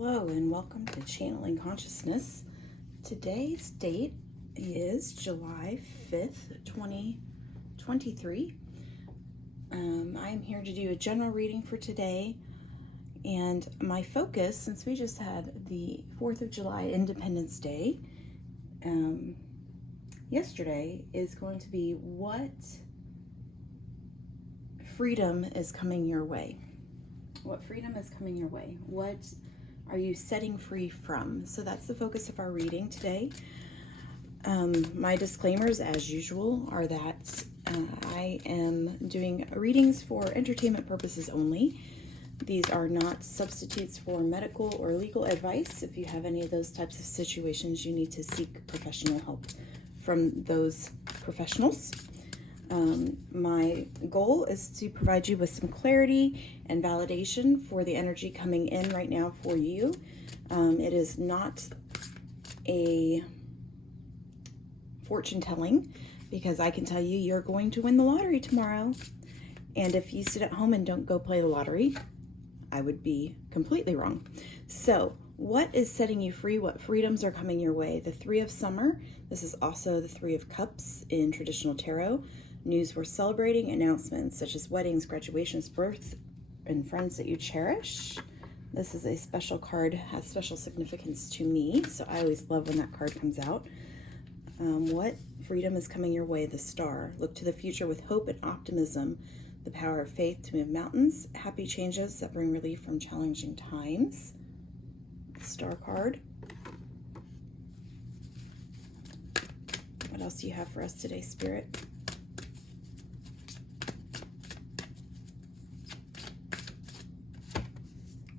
Hello and welcome to Channeling Consciousness. Today's date is July 5th, 2023. I'm here to do a general reading for today, and my focus, since we just had the 4th of July Independence Day yesterday, is going to be what freedom is coming your way. What freedom is coming your way? What are you setting free from? So that's the focus of our reading today. My disclaimers, as usual, are that I am doing readings for entertainment purposes only. These are not substitutes for medical or legal advice. If you have any of those types of situations, you need to seek professional help from those professionals. My goal is to provide you with some clarity and validation for the energy coming in right now for you. It is not a fortune telling, because I can tell you you're going to win the lottery tomorrow. And if you sit at home and don't go play the lottery, I would be completely wrong. So what is setting you free? What freedoms are coming your way? The Three of Summer. This is also the Three of Cups in traditional tarot. News we're celebrating, announcements such as weddings, graduations, births, and friends that you cherish. This is a special card, has special significance to me, so I always love when that card comes out. What freedom is coming your way? The Star. Look to the future with hope and optimism. The power of faith to move mountains. Happy changes that bring relief from challenging times. The Star card. What else do you have for us today, Spirit?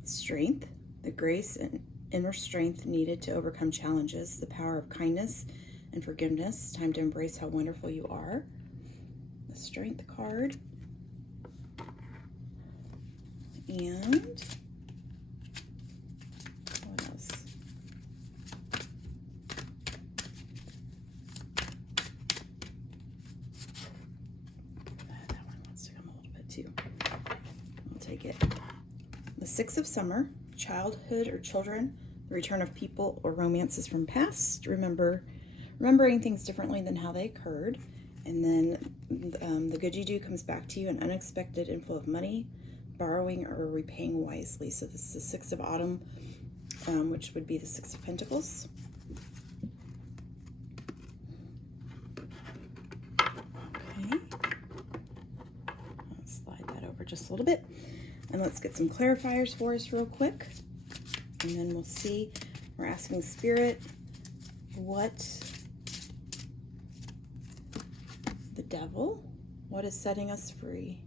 Strength, the grace and inner strength needed to overcome challenges, the power of kindness and forgiveness, time to embrace how wonderful you are. The Strength card. And what else? That one wants to come a little bit too. I'll take it. The Six of Summer, childhood or children, the return of people or romances from past, remembering things differently than how they occurred. And then the good you do comes back to you, an unexpected inflow of money, borrowing or repaying wisely. So this is the Six of Autumn, which would be the Six of Pentacles. Okay. I'll slide that over just a little bit. And let's get some clarifiers for us real quick. And then we'll see. We're asking Spirit, what the Devil, what is setting us free?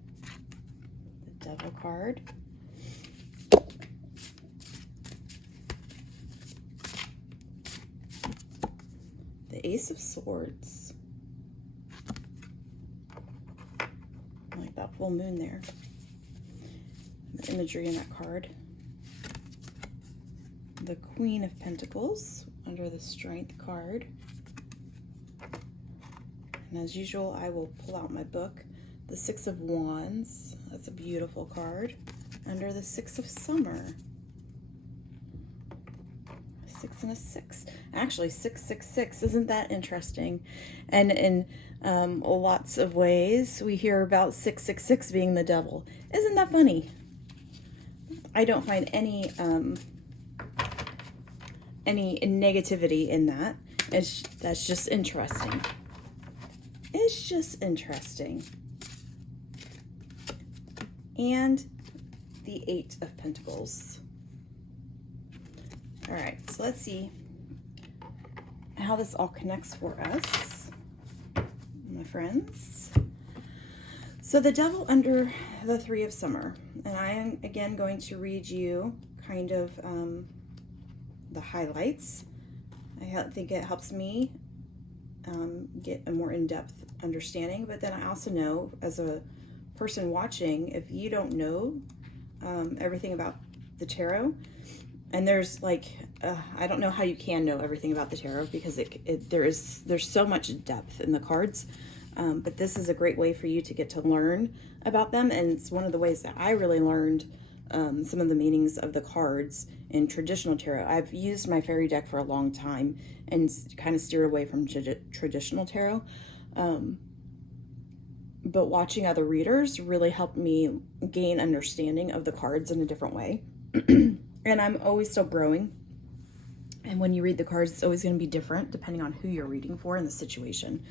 The Devil card. The Ace of Swords. I like that full moon there. The imagery in that card. The Queen of Pentacles under the Strength card. And as usual, I will pull out my book. The Six of Wands. That's a beautiful card. Under the Six of Summer. 6 and a 6. Actually, 666. Isn't that interesting? And in lots of ways, we hear about 666 being the devil. Isn't that funny? I don't find any negativity in that. That's just interesting. It's just interesting. And the Eight of Pentacles. All right, so let's see how this all connects for us, my friends. So the Devil under the Three of Summer, and I am again going to read you kind of the highlights. I think it helps me get a more in-depth understanding, but then I also know as a person watching, if you don't know everything about the tarot, and there's like I don't know how you can know everything about the tarot, because there's so much depth in the cards. But this is a great way for you to get to learn about them, and it's one of the ways that I really learned some of the meanings of the cards in traditional tarot. I've used my fairy deck for a long time and kind of steered away from traditional tarot. But watching other readers really helped me gain understanding of the cards in a different way. And I'm always still growing. And when you read the cards, it's always going to be different depending on who you're reading for and the situation.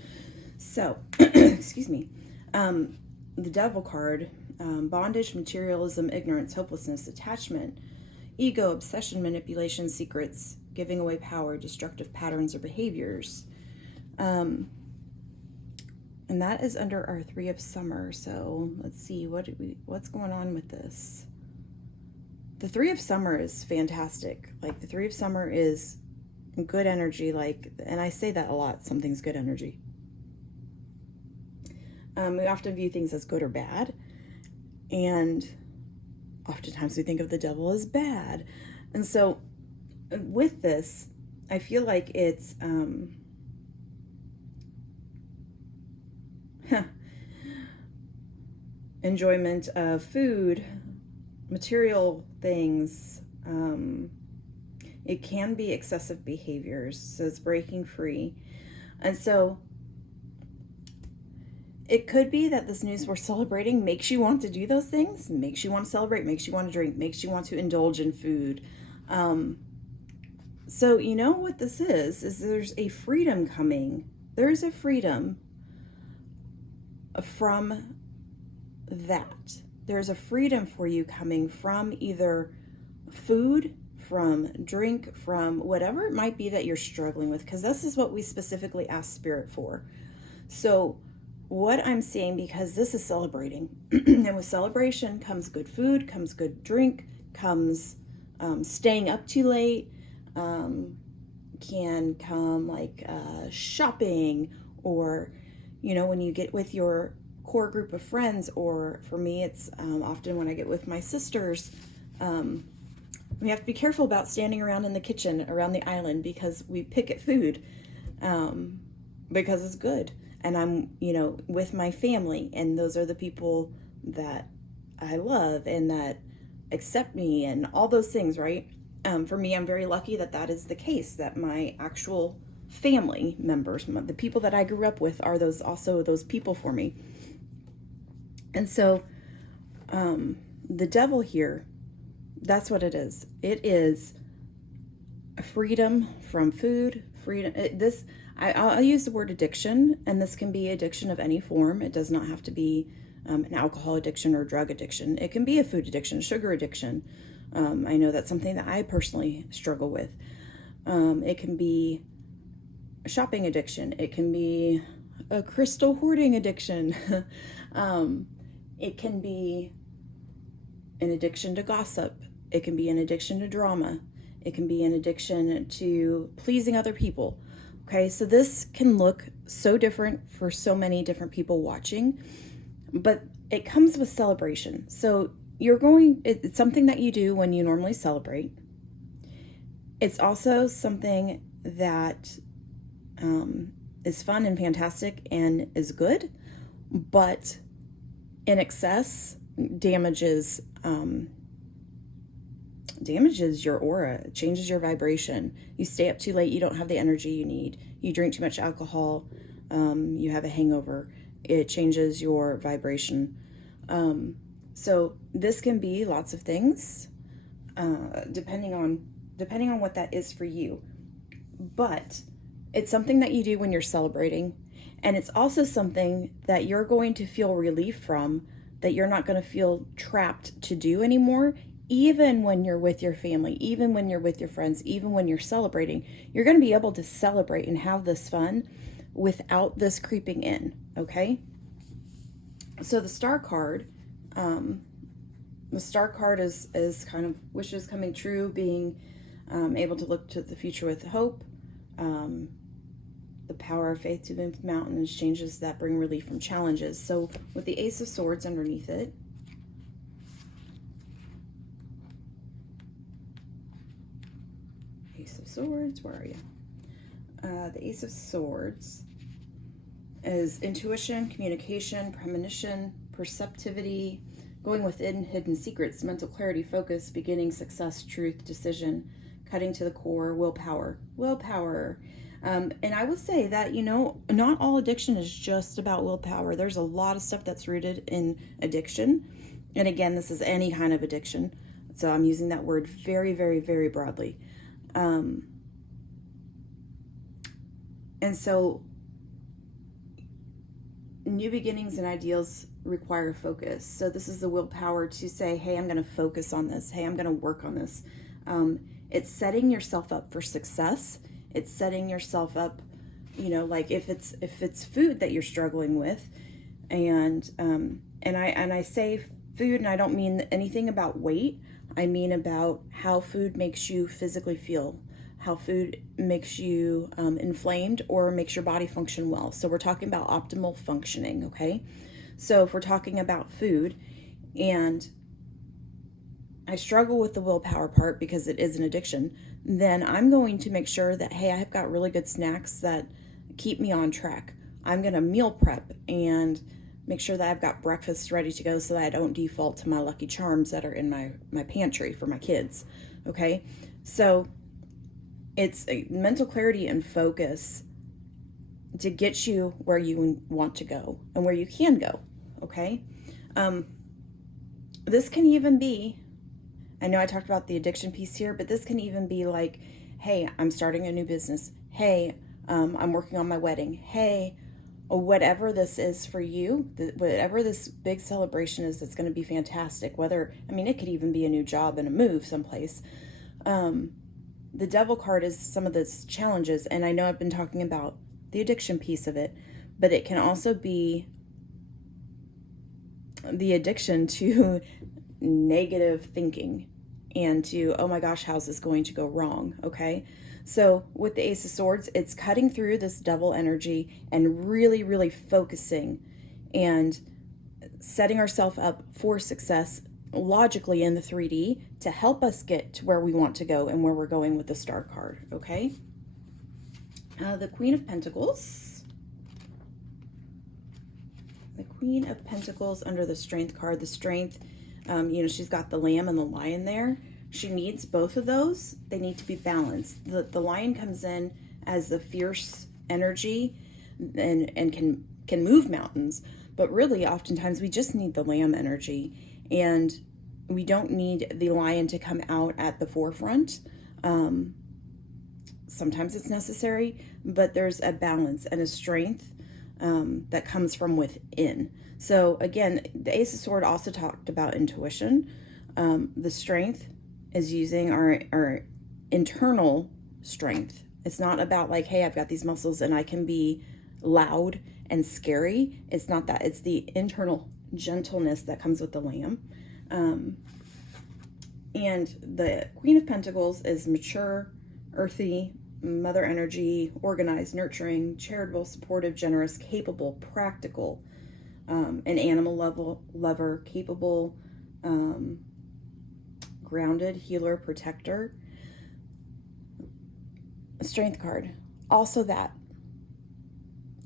So, excuse me. The Devil card, bondage, materialism, ignorance, hopelessness, attachment, ego, obsession, manipulation, secrets, giving away power, destructive patterns or behaviors. And that is under our 3 of Summer. So let's see, what's going on with this? The 3 of Summer is fantastic. Like, the 3 of Summer is good energy. Like, and I say that a lot, something's good energy. We often view things as good or bad. And oftentimes we think of the devil as bad. And so with this, I feel like it's, enjoyment of food, material things. It can be excessive behaviors, so it's breaking free. And so it could be that this news we're celebrating makes you want to do those things, makes you want to celebrate, makes you want to drink, makes you want to indulge in food. So you know what this is there's a freedom coming. There's a freedom from that. There's a freedom for you coming from either food, from drink, from whatever it might be that you're struggling with, because this is what we specifically ask Spirit for. So what I'm saying, because this is celebrating, and with celebration comes good food, comes good drink, comes staying up too late, can come like shopping, or, you know, when you get with your core group of friends, or for me, it's often when I get with my sisters, we have to be careful about standing around in the kitchen around the island because we pick at food because it's good. And I'm, you know, with my family, and those are the people that I love and that accept me and all those things, right? For me, I'm very lucky that that is the case, that my actual family members, the people that I grew up with, are those people for me. And so the devil here, that's what it is. It is a freedom from food, freedom. I'll use the word addiction, and this can be addiction of any form. It does not have to be an alcohol addiction or drug addiction. It can be a food addiction, sugar addiction. I know that's something that I personally struggle with. It can be a shopping addiction. It can be a crystal hoarding addiction. It can be an addiction to gossip. It can be an addiction to drama. It can be an addiction to pleasing other people. Okay, so this can look so different for so many different people watching, but it comes with celebration. So it's something that you do when you normally celebrate. It's also something that is fun and fantastic and is good, but in excess damages your aura, changes your vibration. You stay up too late, you don't have the energy you need. You drink too much alcohol, you have a hangover. It changes your vibration. So this can be lots of things, depending on what that is for you. But it's something that you do when you're celebrating, and it's also something that you're going to feel relief from, that you're not going to feel trapped to do anymore. Even when you're with your family, even when you're with your friends, even when you're celebrating, you're going to be able to celebrate and have this fun without this creeping in, okay? So the Star card, is kind of wishes coming true, being able to look to the future with hope, the power of faith to move mountains, changes that bring relief from challenges. So with the Ace of Swords underneath it, Ace of Swords, where are you? The Ace of Swords is intuition, communication, premonition, perceptivity, going within hidden secrets, mental clarity, focus, beginning, success, truth, decision, cutting to the core, willpower. And I would say that, not all addiction is just about willpower. There's a lot of stuff that's rooted in addiction. And again, this is any kind of addiction. So I'm using that word very, very, very broadly. And so new beginnings and ideals require focus. So this is the willpower to say, hey, I'm going to focus on this. Hey, I'm going to work on this. It's setting yourself up for success. It's setting yourself up, like if it's food that you're struggling with, and I say food, and I don't mean anything about weight. I mean about how food makes you physically feel, how food makes you inflamed or makes your body function well. So we're talking about optimal functioning, okay? So if we're talking about food, and I struggle with the willpower part because it is an addiction, then I'm going to make sure that, hey, I've got really good snacks that keep me on track. I'm going to meal prep and make sure that I've got breakfast ready to go so that I don't default to my Lucky Charms that are in my pantry for my kids, okay? So it's a mental clarity and focus to get you where you want to go and where you can go, okay? This can even be, I know I talked about the addiction piece here, but this can even be like, hey, I'm starting a new business. Hey, I'm working on my wedding. Hey, whatever this is for you, whatever this big celebration is, that's going to be fantastic. It could even be a new job and a move someplace. The devil card is some of those challenges, and I know I've been talking about the addiction piece of it, but it can also be the addiction to negative thinking and to, oh my gosh, how's this going to go wrong? Okay. So with the Ace of Swords, it's cutting through this devil energy and really, really focusing and setting ourselves up for success logically in the 3D to help us get to where we want to go and where we're going with the Star card. Okay. The Queen of Pentacles. The Queen of Pentacles under the Strength card. The Strength, she's got the Lamb and the Lion there. She needs both of those. They need to be balanced. The Lion comes in as the fierce energy and can move mountains, but really oftentimes we just need the Lamb energy, and we don't need the Lion to come out at the forefront. Sometimes it's necessary, but there's a balance and a strength that comes from within. So again, the Ace of Swords also talked about intuition. The strength is using our internal strength. It's not about like, hey, I've got these muscles and I can be loud and scary. It's not that. It's the internal gentleness that comes with the Lamb. And the Queen of Pentacles is mature, earthy, mother energy, organized, nurturing, charitable, supportive, generous, capable, practical, an animal lover, capable, grounded, healer, protector. Strength card. Also that.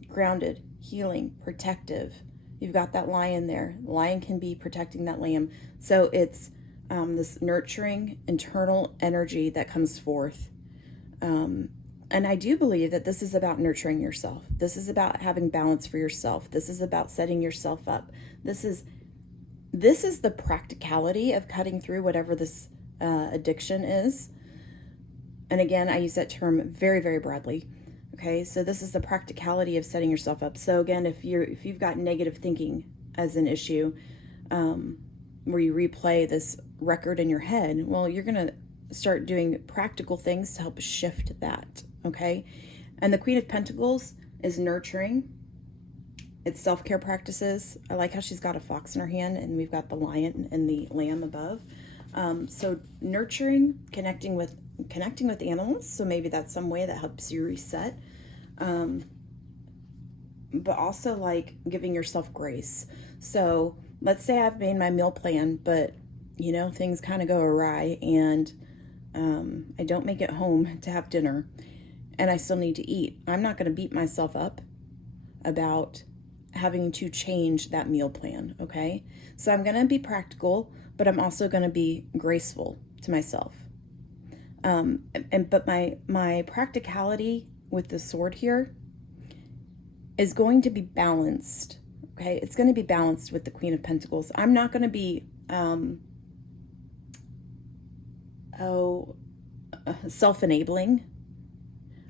Grounded, healing, protective. You've got that Lion there. The Lion can be protecting that Lamb. So it's this nurturing internal energy that comes forth. And I do believe that this is about nurturing yourself. This is about having balance for yourself. This is about setting yourself up. This is the practicality of cutting through whatever this addiction is. And again, I use that term very, very broadly. Okay, so this is the practicality of setting yourself up. So again, if you've got negative thinking as an issue, where you replay this record in your head, well, you're going to start doing practical things to help shift that. Okay, and the Queen of Pentacles is nurturing. It's self-care practices. I like how she's got a fox in her hand and we've got the lion and the lamb above. So nurturing, connecting with animals. So maybe that's some way that helps you reset. But also like giving yourself grace. So let's say I've made my meal plan, but things kind of go awry and I don't make it home to have dinner and I still need to eat. I'm not going to beat myself up about having to change that meal plan, okay? So I'm going to be practical, but I'm also going to be graceful to myself. But my practicality with the sword here is going to be balanced, okay? It's going to be balanced with the Queen of Pentacles. I'm not going to be self-enabling.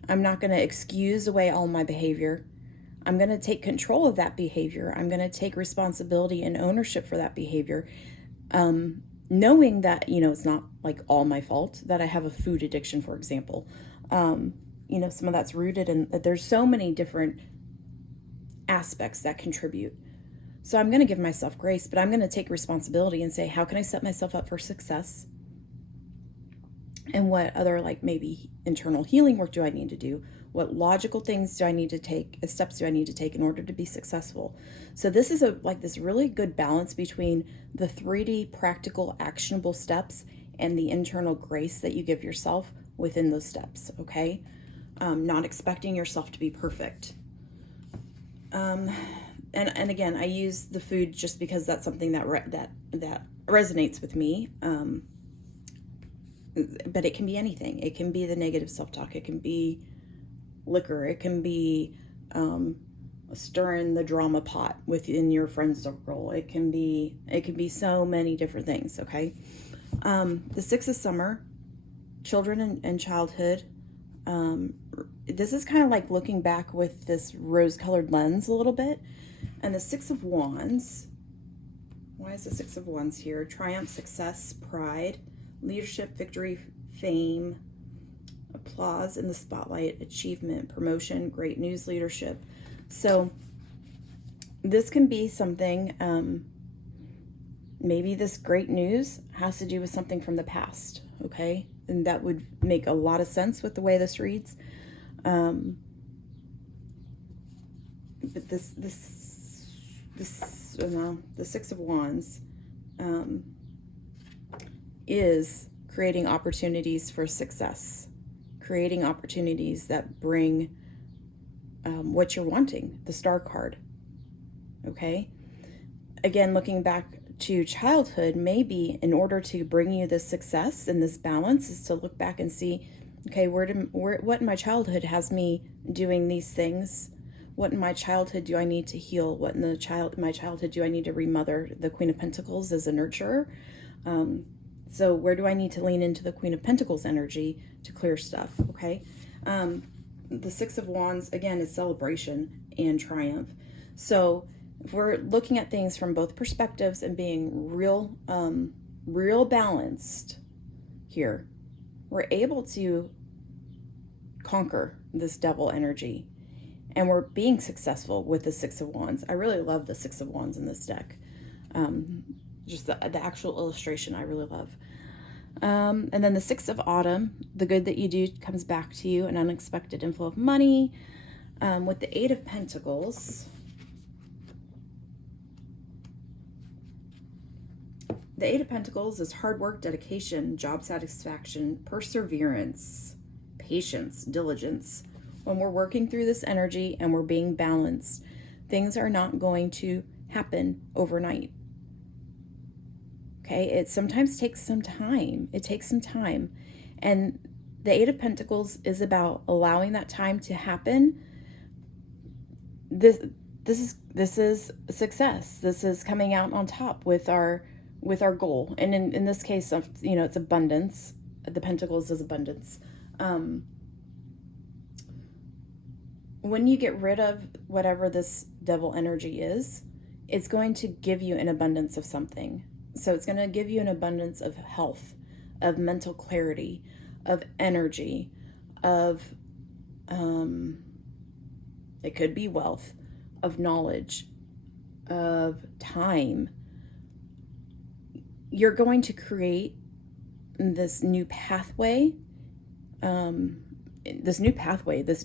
I'm not going to excuse away all my behavior. I'm going to take control of that behavior. I'm going to take responsibility and ownership for that behavior. Knowing that, it's not like all my fault that I have a food addiction, for example. Some of that's rooted in that there's so many different aspects that contribute. So I'm going to give myself grace, but I'm going to take responsibility and say, how can I set myself up for success? And what other, like, maybe internal healing work do I need to do? What logical things do I need to take, steps do I need to take in order to be successful? So this is this really good balance between the 3D practical actionable steps and the internal grace that you give yourself within those steps, okay? Not expecting yourself to be perfect. And again, I use the food just because that's something that resonates with me. But it can be anything. It can be the negative self-talk. It can be liquor. It can be stirring the drama pot within your friend circle. It can be so many different things, okay? The Six of Summer, children and childhood. This is kind of like looking back with this rose-colored lens a little bit. And the Six of Wands, why is the Six of Wands here? Triumph, success, pride, leadership, victory, fame, applause in the spotlight, achievement, promotion, great news, leadership. So this can be something, maybe this great news has to do with something from the past, okay? And that would make a lot of sense with the way this reads. But the Six of Wands is creating opportunities for success, creating opportunities that bring what you're wanting, the Star card, okay? Again, looking back to childhood, maybe in order to bring you this success and this balance is to look back and see, okay, what in my childhood has me doing these things? What in my childhood do I need to heal? What in my childhood do I need to remother? The Queen of Pentacles as a nurturer. So where do I need to lean into the Queen of Pentacles energy to clear stuff, okay? The Six of Wands, again, is celebration and triumph. So if we're looking at things from both perspectives and being real balanced here, we're able to conquer this devil energy. And we're being successful with the Six of Wands. I really love the Six of Wands in this deck. Just the actual illustration I really love. And then the Six of Autumn, the good that you do comes back to you, an unexpected inflow of money. With the Eight of Pentacles, the Eight of Pentacles is hard work, dedication, job satisfaction, perseverance, patience, diligence. When we're working through this energy and we're being balanced, things are not going to happen overnight. Okay, it sometimes takes some time. It takes some time. And the Eight of Pentacles is about allowing that time to happen. This is success. This is coming out on top with our goal. And in this case, it's abundance. The Pentacles is abundance. When you get rid of whatever this devil energy is, it's going to give you an abundance of something. So it's going to give you an abundance of health, of mental clarity, of energy, of, it could be wealth, of knowledge, of time. You're going to create this new pathway, this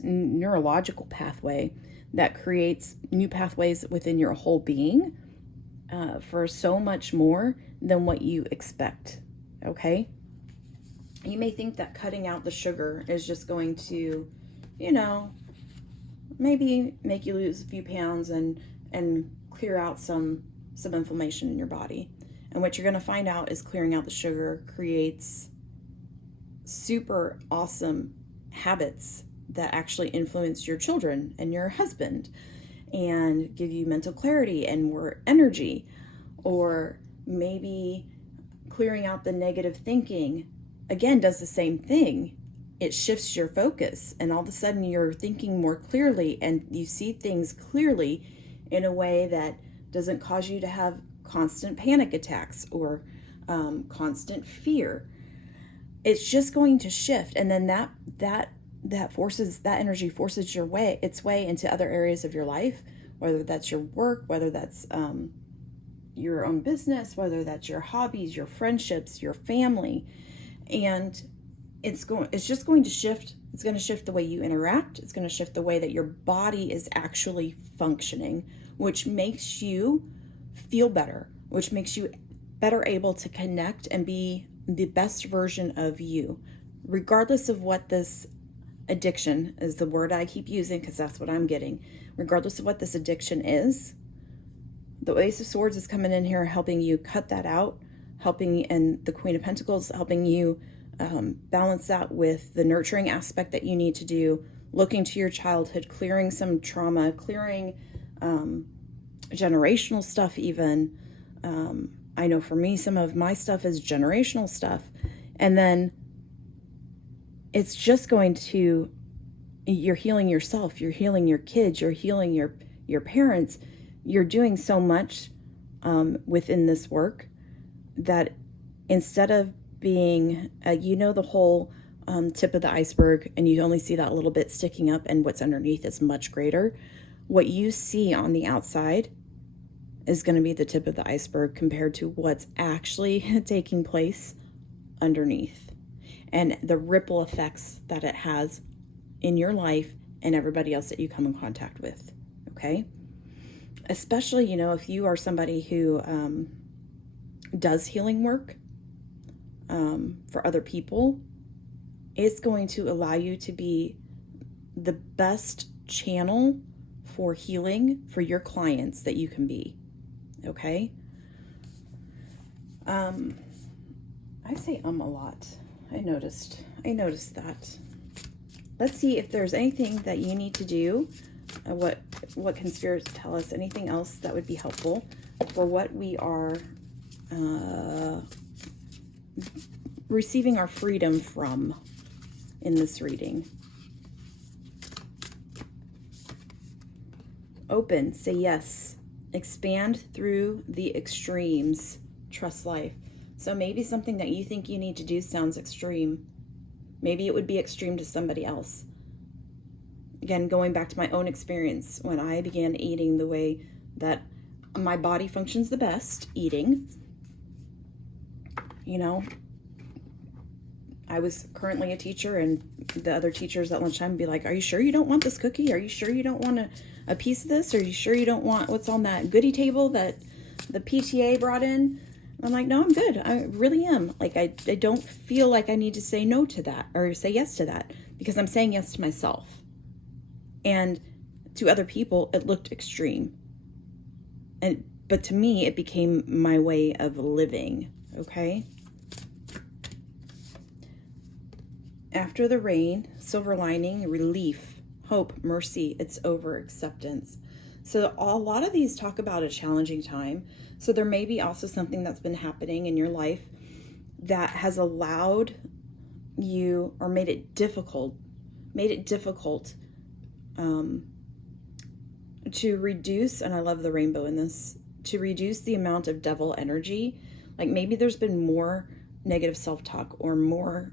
neurological pathway that creates new pathways within your whole being for so much more than what you expect, okay? You may think that cutting out the sugar is just going to, maybe make you lose a few pounds and and clear out some inflammation in your body. And what you're going to find out is clearing out the sugar creates super awesome habits that actually influence your children and your husband and give you mental clarity and more energy. Or maybe clearing out the negative thinking, again, does the same thing. It shifts your focus, and all of a sudden you're thinking more clearly and you see things clearly in a way that doesn't cause you to have constant panic attacks or constant fear. It's just going to shift, and then that energy forces its way into other areas of your life, whether that's your work, whether that's your own business, whether that's your hobbies, your friendships, your family. And it's just going to shift. It's going to shift the way you interact. It's going to shift the way that your body is actually functioning, which makes you feel better, which makes you better able to connect and be the best version of you, regardless of what this addiction is, the word I keep using because that's what I'm getting. Regardless of what this addiction is, the Ace of Swords is coming in here helping you cut that out, and the Queen of Pentacles helping you balance that with the nurturing aspect that you need to do, looking to your childhood, clearing some trauma, clearing generational stuff even. I know for me, some of my stuff is generational stuff. And then it's just going to, you're healing yourself, you're healing your kids, you're healing your parents. You're doing so much within this work that instead of being, the whole tip of the iceberg, and you only see that little bit sticking up and what's underneath is much greater, what you see on the outside is going to be the tip of the iceberg compared to what's actually taking place underneath, and the ripple effects that it has in your life and everybody else that you come in contact with. Okay? Especially, if you are somebody who does healing work for other people, it's going to allow you to be the best channel for healing for your clients that you can be. Okay? I say a lot. I noticed that. Let's see if there's anything that you need to do. What can spirits tell us? Anything else that would be helpful for what we are receiving our freedom from in this reading? Open, say yes. Expand through the extremes. Trust life. So maybe something that you think you need to do sounds extreme. Maybe it would be extreme to somebody else. Again, going back to my own experience, when I began eating the way that my body functions the best, eating, I was currently a teacher, and the other teachers at lunchtime would be like, are you sure you don't want this cookie? Are you sure you don't want a piece of this? Are you sure you don't want what's on that goodie table that the PTA brought in? I'm like, no, I'm good. I really am. Like, I don't feel like I need to say no to that or say yes to that, because I'm saying yes to myself. And to other people, it looked extreme. But to me, it became my way of living, okay? After the rain, silver lining, relief, hope, mercy, it's over, acceptance. So a lot of these talk about a challenging time. So there may be also something that's been happening in your life that has allowed you, or made it difficult to reduce, and I love the rainbow in this, to reduce the amount of devil energy. Like maybe there's been more negative self-talk or more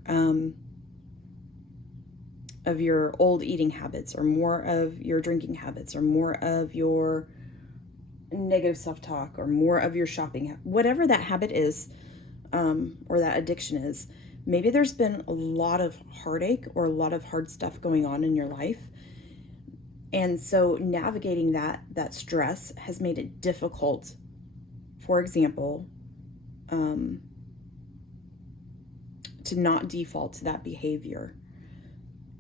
of your old eating habits, or more of your drinking habits, or more of your negative self-talk, or more of your shopping, whatever that habit is, or that addiction is. Maybe there's been a lot of heartache or a lot of hard stuff going on in your life. And so navigating that stress has made it difficult, for example, to not default to that behavior.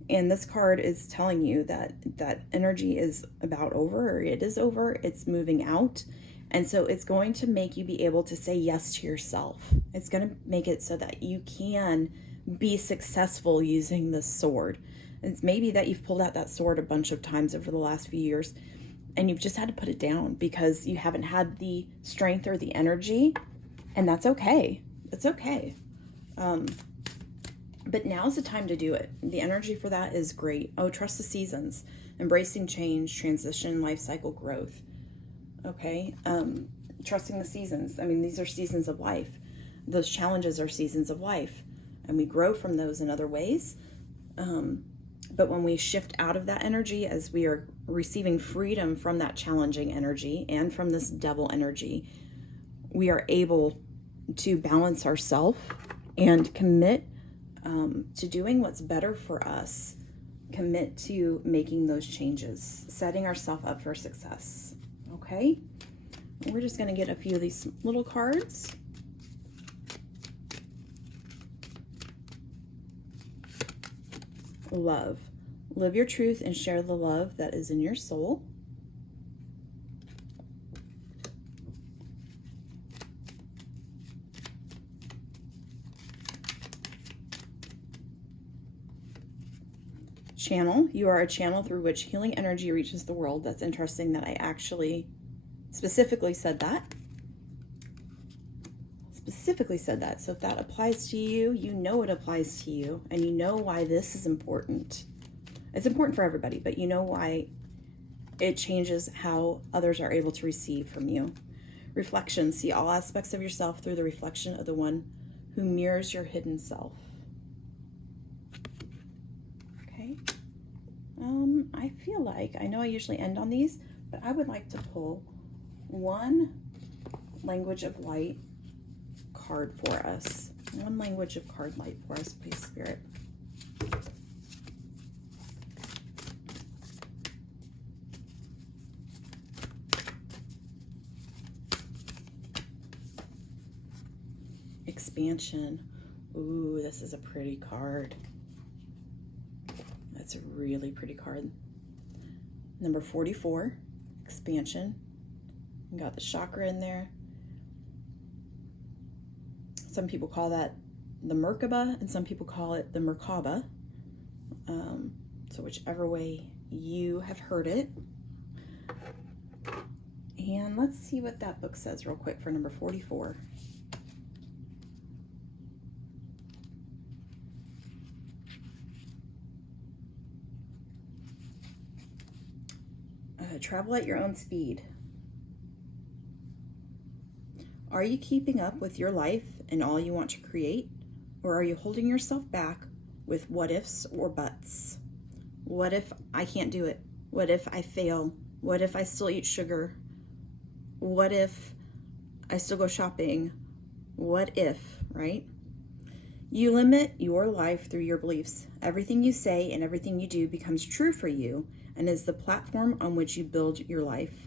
And this card is telling you that that energy is about over, or it is over, it's moving out. And so it's going to make you be able to say yes to yourself. It's going to make it so that you can be successful using this sword. It's maybe that you've pulled out that sword a bunch of times over the last few years and you've just had to put it down because you haven't had the strength or the energy, and that's okay. It's okay. But now's the time to do it. The energy for that is great. Oh, trust the seasons, embracing change, transition, life cycle growth. Okay. Trusting the seasons. I mean, these are seasons of life. Those challenges are seasons of life, and we grow from those in other ways. But when we shift out of that energy, as we are receiving freedom from that challenging energy and from this devil energy, we are able to balance ourselves and commit to doing what's better for us. Commit to making those changes, setting ourselves up for success. Okay? We're just going to get a few of these little cards. Love. Live your truth and share the love that is in your soul. Channel. You are a channel through which healing energy reaches the world. That's interesting that I actually specifically said that. So if that applies to you, you know it applies to you, and you know why this is important. It's important for everybody, but you know why it changes how others are able to receive from you. Reflection. See all aspects of yourself through the reflection of the one who mirrors your hidden self. Okay. I feel like, I know I usually end on these, but I would like to pull one language of light card for us. One language of card light for us, please, Spirit. Expansion. Ooh, this is a pretty card. That's a really pretty card. Number 44, expansion. You got the chakra in there. Some people call that the Merkaba, and some people call it the Merkaba. So whichever way you have heard it. And let's see what that book says real quick for number 44. Travel at your own speed. Are you keeping up with your life and all you want to create? Or are you holding yourself back with what ifs or buts? What if I can't do it? What if I fail? What if I still eat sugar? What if I still go shopping? What if, right? You limit your life through your beliefs. Everything you say and everything you do becomes true for you and is the platform on which you build your life.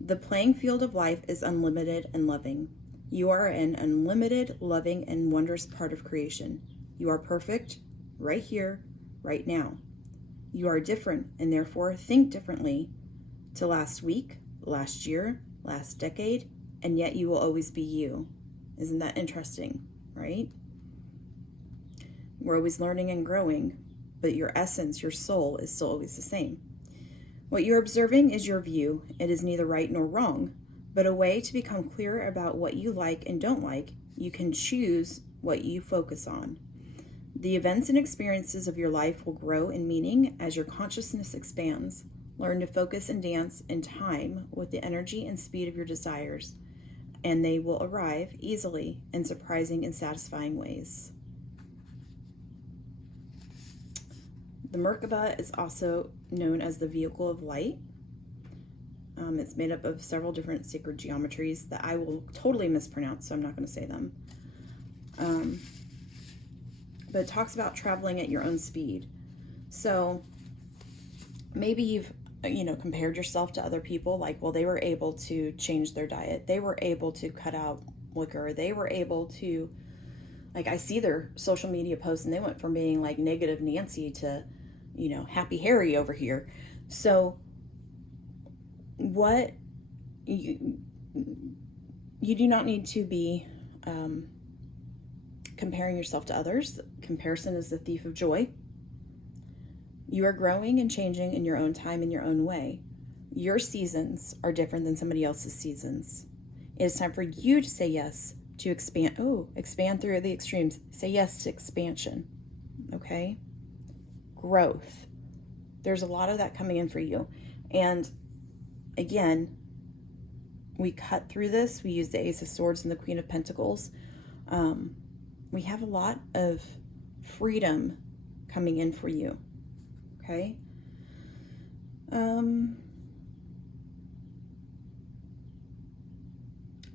The playing field of life is unlimited and loving. You are an unlimited, loving, and wondrous part of creation. You are perfect right here, right now. You are different and therefore think differently to last week, last year, last decade, and yet you will always be you. Isn't that interesting, right? We're always learning and growing, but your essence, your soul, is still always the same. What you're observing is your view. It is neither right nor wrong, but a way to become clear about what you like and don't like. You can choose what you focus on. The events and experiences of your life will grow in meaning as your consciousness expands. Learn to focus and dance in time with the energy and speed of your desires, and they will arrive easily in surprising and satisfying ways. The Merkaba is also known as the vehicle of light. It's made up of several different sacred geometries that I will totally mispronounce, so I'm not going to say them. But it talks about traveling at your own speed. So maybe you've, compared yourself to other people, like, well, they were able to change their diet. They were able to cut out liquor. They were able to Like, I see their social media posts and they went from being like negative Nancy to, you know, happy Harry over here. So what you do not need to be comparing yourself to others. Comparison is the thief of joy. You are growing and changing in your own time, in your own way. Your seasons are different than somebody else's seasons. It is time for you to say yes to expand. Oh, expand through the extremes. Say yes to expansion. Okay? Growth. There's a lot of that coming in for you. And again, we cut through this. We use the Ace of Swords and the Queen of Pentacles. We have a lot of freedom coming in for you. Okay?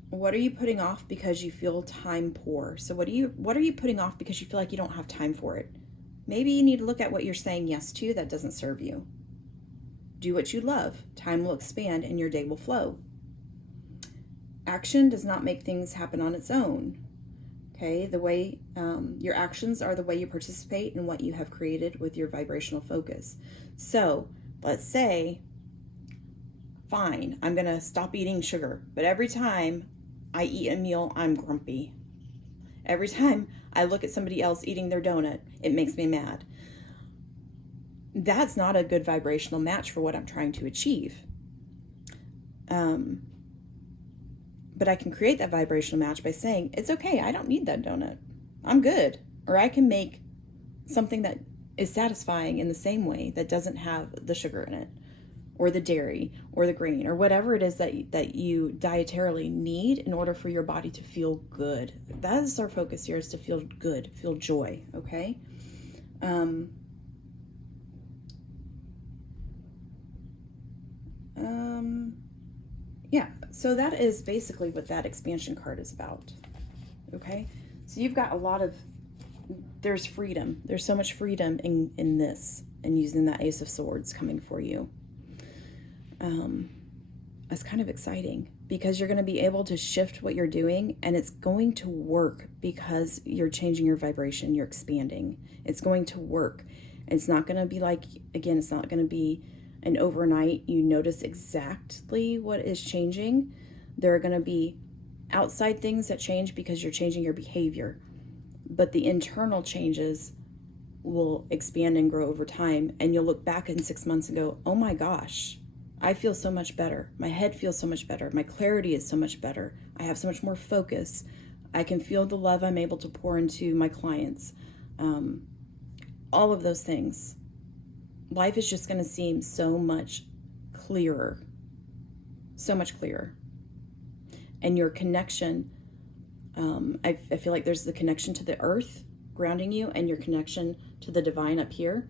What are you putting off because you feel time poor? So what are you putting off because you feel like you don't have time for it? Maybe you need to look at what you're saying yes to that doesn't serve you. Do what you love. Time will expand and your day will flow. Action does not make things happen on its own. Okay, the way your actions are the way you participate in what you have created with your vibrational focus. So let's say, fine, I'm going to stop eating sugar, but every time I eat a meal, I'm grumpy. Every time I look at somebody else eating their donut, it makes me mad. That's not a good vibrational match for what I'm trying to achieve. But I can create that vibrational match by saying, it's okay, I don't need that donut. I'm good. Or I can make something that is satisfying in the same way that doesn't have the sugar in it, or the dairy, or the grain, or whatever it is that you dietarily need in order for your body to feel good. That is our focus here, is to feel good, feel joy, okay? Yeah, so that is basically what that expansion card is about, okay? So you've got a lot of, there's freedom. There's so much freedom in this, and using that Ace of Swords coming for you. It's kind of exciting because you're going to be able to shift what you're doing, and it's going to work because you're changing your vibration, you're expanding. It's going to work. It's not going to be like, again, it's not going to be an overnight you notice exactly what is changing. There are going to be outside things that change because you're changing your behavior, but the internal changes will expand and grow over time, and you'll look back in 6 months and go, oh my gosh, I feel so much better. My head feels so much better. My clarity is so much better. I have so much more focus. I can feel the love I'm able to pour into my clients. All of those things. Life is just going to seem so much clearer. So much clearer. And your connection, I feel like there's the connection to the earth grounding you, and your connection to the divine up here.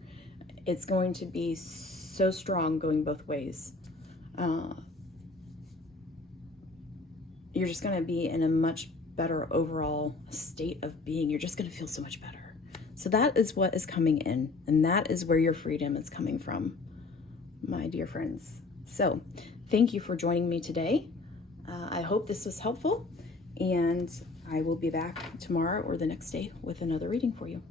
It's going to be so strong going both ways. You're just going to be in a much better overall state of being. You're just going to feel so much better. So that is what is coming in, and that is where your freedom is coming from, my dear friends. So thank you for joining me today. I hope this was helpful, and I will be back tomorrow or the next day with another reading for you.